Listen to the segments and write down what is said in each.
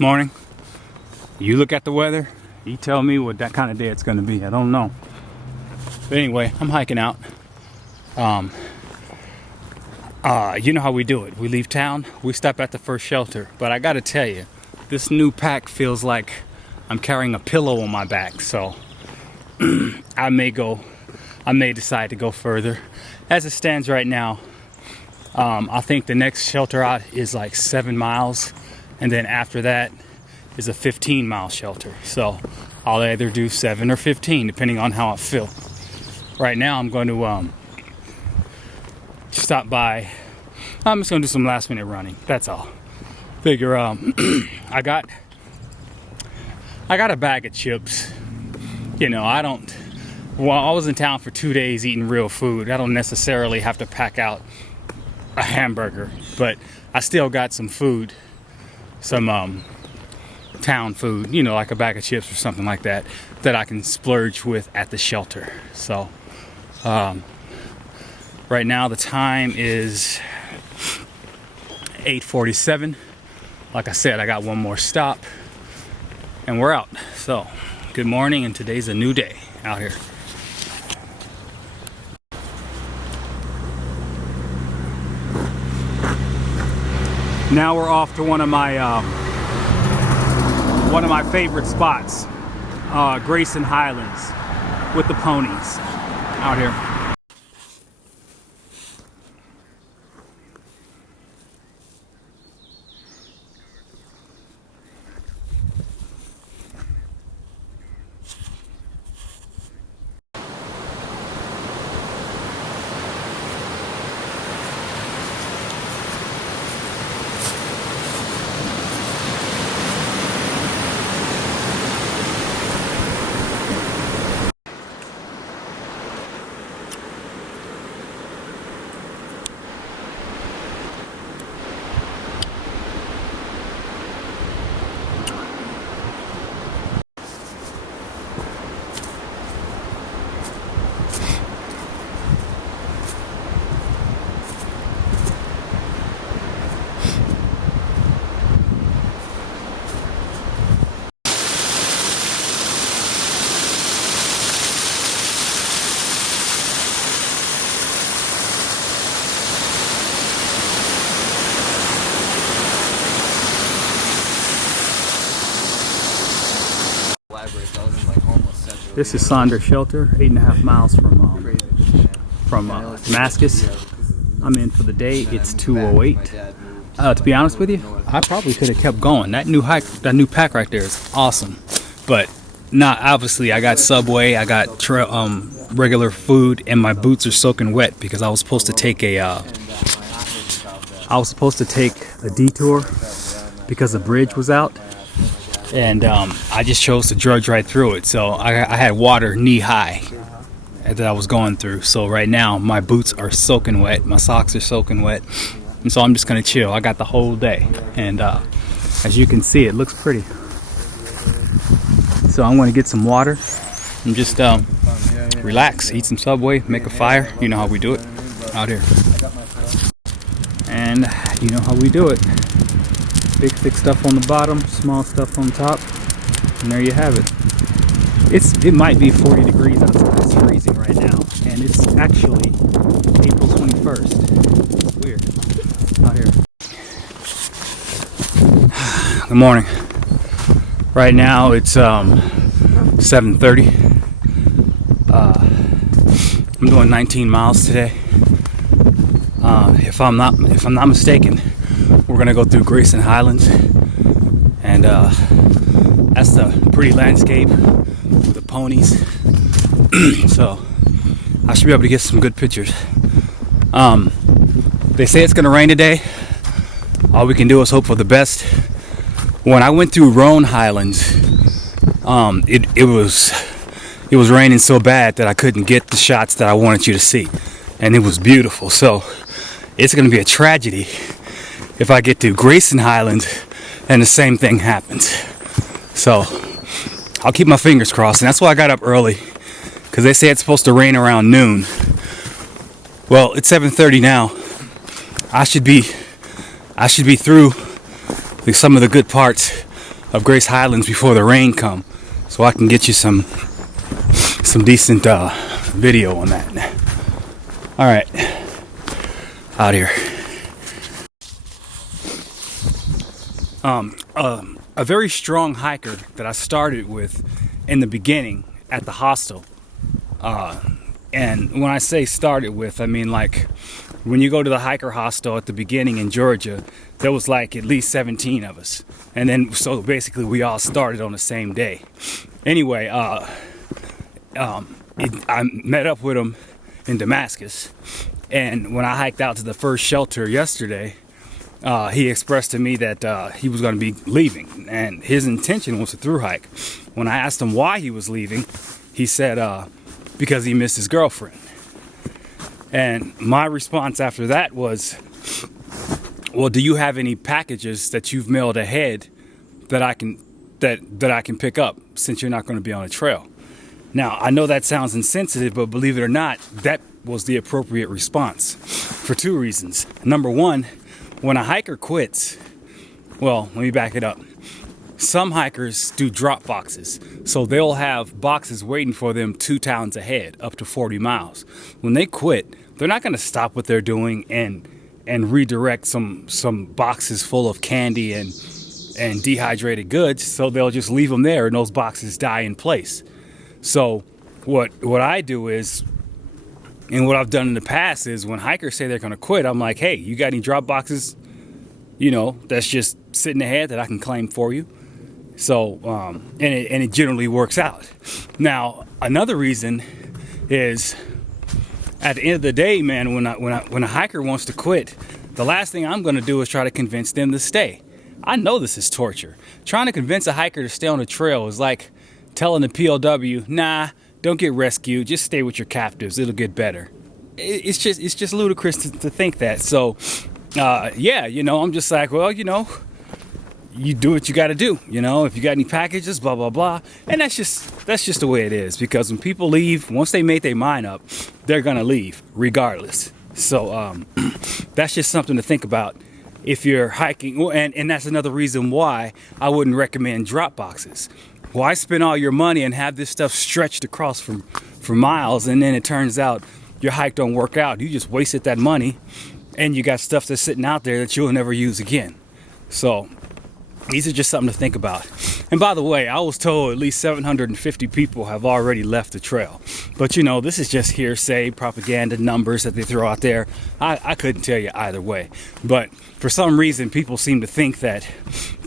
Morning. You look at the weather, you tell me what that kind of day it's going to be. I don't know. But anyway, I'm hiking out. You know how we do it. We leave town, we stop at the first shelter. But I got to tell you, this new pack feels like I'm carrying a pillow on my back. So I may decide to go further. As it stands right now, I think the next shelter out is like 7 miles. And then after that is a 15-mile shelter. So I'll either do 7 or 15, depending on how I feel. Right now, I'm going to stop by. I'm just going to do some last-minute running. That's all. Figure I got a bag of chips. You know, I was in town for 2 days eating real food. I don't necessarily have to pack out a hamburger, but I still got some food, some town food, you know, like a bag of chips or something like that I can splurge with at the shelter. So right now the time is 8:47. Like I said, I got one more stop and we're out. So good morning, and today's a new day out here. Now we're off to one of my favorite spots, Grayson Highlands, with the ponies out here. This is Sonder Shelter, 8.5 miles from Damascus. I'm in for the day. It's 2:08. To be honest with you, I probably could have kept going. That new pack right there is awesome, but not obviously. I got Subway, I got regular food, and my boots are soaking wet because I was supposed to take a detour because the bridge was out. And I just chose to drudge right through it. So I had water knee high that I was going through. So right now my boots are soaking wet, my socks are soaking wet, and so I'm just gonna chill. I got the whole day, and as you can see, it looks pretty. So I'm gonna get some water and just relax, eat some Subway, make a fire. You know how we do it out here, and you know how we do it. Big thick stuff on the bottom, small stuff on top, and there you have it. It might be 40 degrees outside. It's freezing right now, and it's actually April 21st. It's weird out here. Good morning. Right now it's 7:30. I'm doing 19 miles today. If I'm not mistaken, we're gonna go through Grayson Highlands, and that's the pretty landscape with the ponies. So I should be able to get some good pictures. They say it's gonna rain today. All we can do is hope for the best. When I went through Roan Highlands, it was raining so bad that I couldn't get the shots that I wanted you to see, and it was beautiful. So it's gonna be a tragedy if I get to Grayson Highlands and the same thing happens. So I'll keep my fingers crossed, and that's why I got up early, because they say it's supposed to rain around noon. Well, it's 7:30 now. I should be through some of the good parts Grace Highlands before the rain come, so I can get you some decent video on that. All right, out here. A very strong hiker that I started with in the beginning at the hostel. And when I say started with, I mean like when you go to the hiker hostel at the beginning in Georgia, there was like at least 17 of us. And then so basically we all started on the same day. Anyway, I met up with him in Damascus. And when I hiked out to the first shelter yesterday, he expressed to me that he was going to be leaving, and his intention was to through hike. When I asked him why he was leaving, he said because he missed his girlfriend. And my response after that was, well, do you have any packages that you've mailed ahead that I can pick up since you're not going to be on a trail? Now, I know that sounds insensitive, but believe it or not, that was the appropriate response for two reasons. Number one, when a hiker quits, well, let me back it up. Some hikers do drop boxes, so they'll have boxes waiting for them 2 towns ahead, up to 40 miles. When they quit, they're not going to stop what they're doing and redirect some boxes full of candy and dehydrated goods, so they'll just leave them there and those boxes die in place. So what I do is, and what I've done in the past is when hikers say they're going to quit, I'm like, hey, you got any drop boxes, that's just sitting ahead that I can claim for you? So, and it generally works out. Now, another reason is at the end of the day, man, when a hiker wants to quit, the last thing I'm going to do is try to convince them to stay. I know this is torture. Trying to convince a hiker to stay on a trail is like telling the POW, nah, don't get rescued, just stay with your captives, it'll get better. It's just ludicrous to think that. So yeah, I'm just like, well, you do what you got to do, if you got any packages, blah blah blah. And that's just the way it is, because when people leave, once they made their mind up, they're gonna leave regardless. So that's just something to think about if you're hiking. And that's another reason why I wouldn't recommend drop boxes. Why spend all your money and have this stuff stretched across for miles, and then it turns out your hike don't work out? You just wasted that money, and you got stuff that's sitting out there that you'll never use again. So these are just something to think about. And by the way, I was told at least 750 people have already left the trail. But this is just hearsay, propaganda, numbers that they throw out there. I couldn't tell you either way. But for some reason, people seem to think that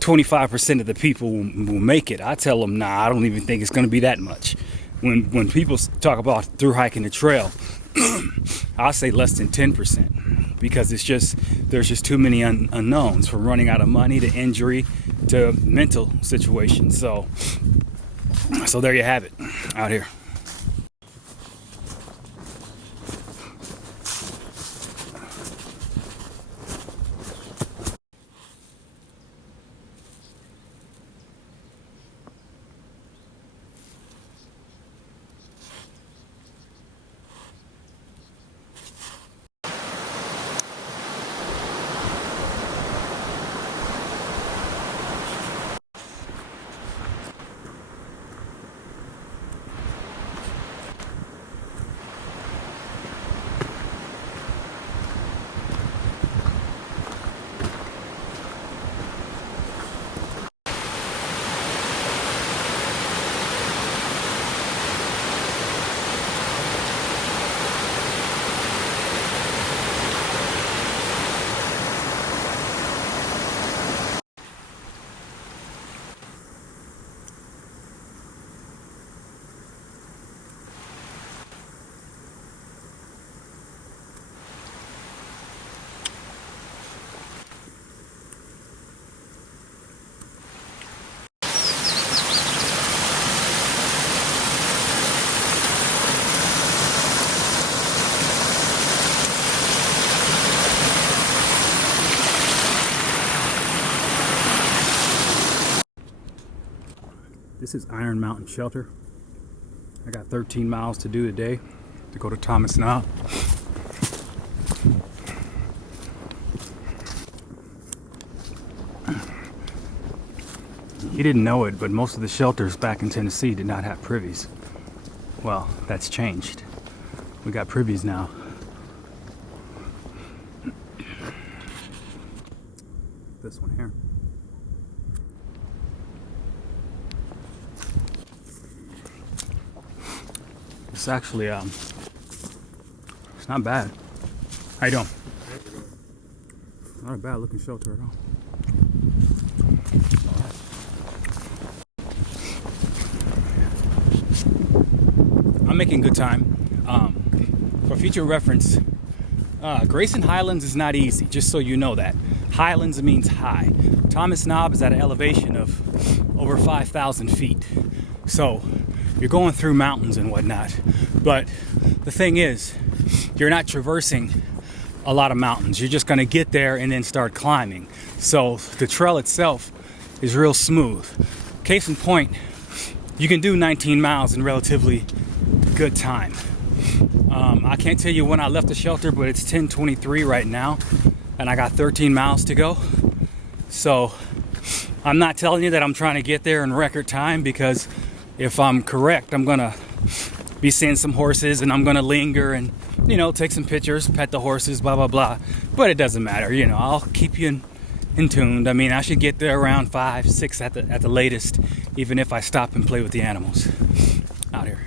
25% of the people will make it. I tell them, nah, I don't even think it's going to be that much. When people talk about through hiking the trail, I'll say less than 10%, because there's just too many unknowns, from running out of money to injury to mental situations. So there you have it out here. This is Iron Mountain Shelter. I got 13 miles to do today to go to Thomas Knob. He didn't know it, but most of the shelters back in Tennessee did not have privies. Well, that's changed. We got privies now. This one here. It's actually it's not bad. How you doing? Not a bad looking shelter at all. I'm making good time. For future reference, Grayson Highlands is not easy, just so you know that. Highlands means high. Thomas Knob is at an elevation of over 5,000 feet. So you're going through mountains and whatnot. But the thing is, you're not traversing a lot of mountains. You're just going to get there and then start climbing. So the trail itself is real smooth. Case in point, you can do 19 miles in relatively good time. I can't tell you when I left the shelter, but it's 10:23 right now, and I got 13 miles to go. So I'm not telling you that I'm trying to get there in record time, because if I'm correct, I'm gonna be seeing some horses and I'm gonna linger and, you know, take some pictures, pet the horses, blah blah blah. But it doesn't matter, you know, I'll keep you in tuned. I mean, I should get there around 5, 6 at the latest, even if I stop and play with the animals out here.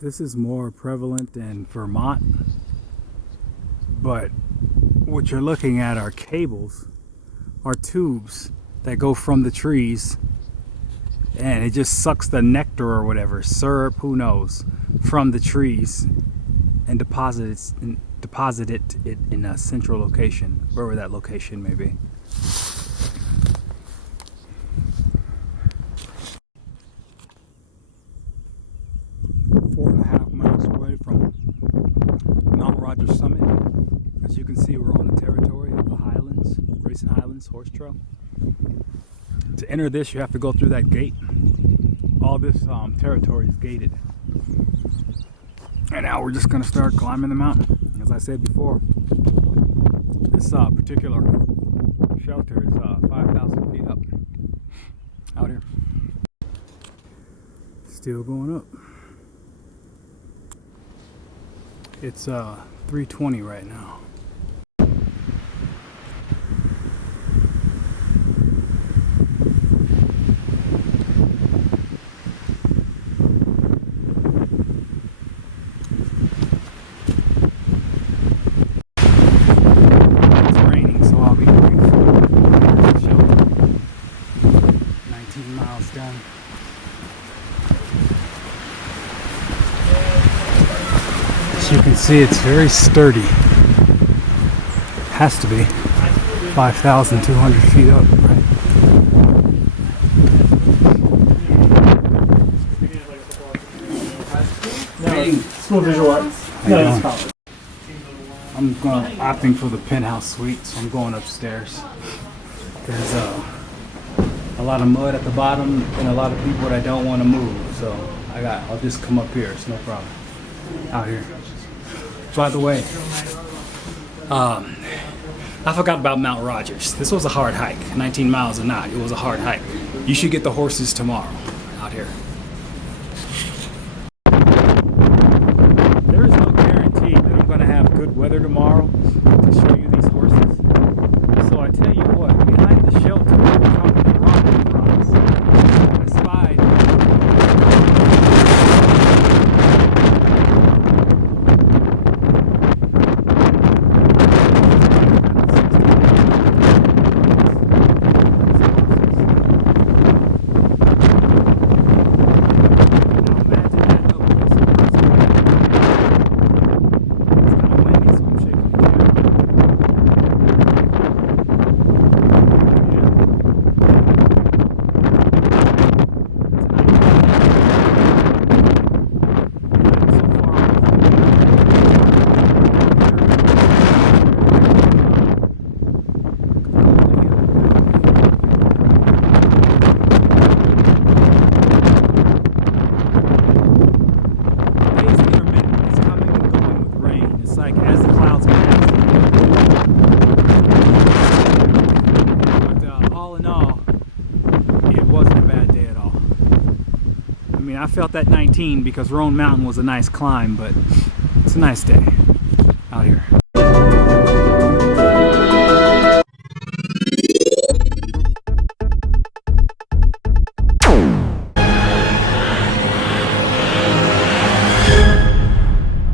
This is more prevalent in Vermont, but what you're looking at are cables, are tubes that go from the trees, and it just sucks the nectar or whatever, syrup, who knows, from the trees and deposit it in a central location, wherever that location may be. 4.5 miles away from Mount Rogers Summit. As you can see, we're on the territory of the Highlands, Grayson Highlands Horse Trail. To enter this, you have to go through that gate. All this territory is gated. And now we're just going to start climbing the mountain. As I said before, this particular shelter is 5,000 feet up out here. Still going up. It's 3:20 right now. It's raining, so I'll be grateful. There's a shelter 19 miles down. As you can see, it's very sturdy. Has to be 5,200 feet up, right? School visual arts. No, it's college. I'm opting for the penthouse suite, so I'm going upstairs. There's a lot of mud at the bottom and a lot of people that don't want to move. So I'll just come up here. It's no problem. Out here. By the way, I forgot about Mount Rogers. This was a hard hike. 19 miles or not, it was a hard hike. You should get the horses tomorrow out here. There is no guarantee that I'm going to have good weather tomorrow to show you these horses. So I tell you what, behind the shelter, on the rock cross, I spied. I felt that 19 because Roan Mountain was a nice climb, but it's a nice day out here.